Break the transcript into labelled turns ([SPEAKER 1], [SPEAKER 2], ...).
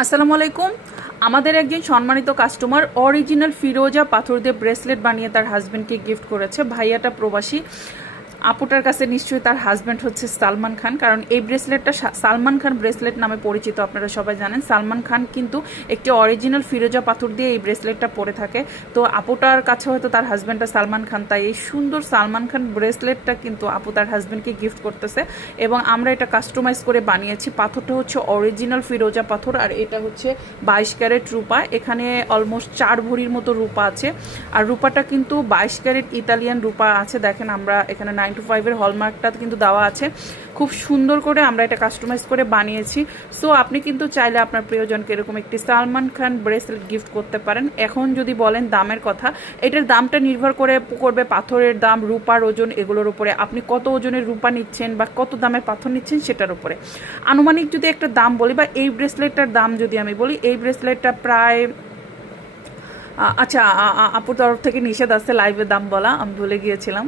[SPEAKER 1] আসসালামু আলাইকুম। আমাদের একজন সম্মানিত কাস্টমার অরিজিনাল ফিরোজা পাথর দিয়ে ব্রেসলেট বানিয়ে তার হাজব্যান্ডকে গিফট করেছে। ভাইয়াটা প্রবাসী। আপুটার কাছে নিশ্চয়ই তার হাজব্যান্ড হচ্ছে সালমান খান, কারণ এই ব্রেসলেটটা সালমান খান ব্রেসলেট নামে পরিচিত, আপনারা সবাই জানেন। সালমান খান কিন্তু একটি অরিজিনাল ফিরোজা পাথর দিয়ে এই ব্রেসলেটটা পরে থাকে। তো আপুটার কাছে হয়তো তার হাজব্যান্ডটা সালমান খান, তাই এই সুন্দর সালমান খান ব্রেসলেটটা কিন্তু আপু তার হাজব্যান্ডকে গিফট করতেছে। এবং আমরা এটা কাস্টমাইজ করে বানিয়েছি। পাথরটা হচ্ছে অরিজিনাল ফিরোজা পাথর, আর এটা হচ্ছে বাইশ ক্যারেট রূপা। এখানে অলমোস্ট চার ভরির মতো রূপা আছে। আর রূপাটা কিন্তু বাইশ ক্যারেট ইতালিয়ান রূপা আছে। দেখেন আমরা এখানে নাইন টু ফাইভের হলমার্কটা কিন্তু দেওয়া আছে। খুব সুন্দর করে আমরা এটা কাস্টমাইজ করে বানিয়েছি। সো আপনি কিন্তু চাইলে আপনার প্রিয়জনকে এরকম একটি সালমান খান ব্রেসলেট গিফট করতে পারেন। এখন যদি বলেন দামের কথা, এটার দামটা নির্ভর করে করবে পাথরের দাম, রূপার ওজন এগুলোর উপরে। আপনি কত ওজনের রূপা নিচ্ছেন বা কত দামের পাথর নিচ্ছেন সেটার উপরে। আনুমানিক যদি একটা দাম বলি বা এই ব্রেসলেটটার দাম যদি আমি বলি, এই ব্রেসলেটটা প্রায় আচ্ছা আপুর তরফ থেকে নিষেধ আছে লাইভে দাম বলা, আমি ভুলে গিয়েছিলাম।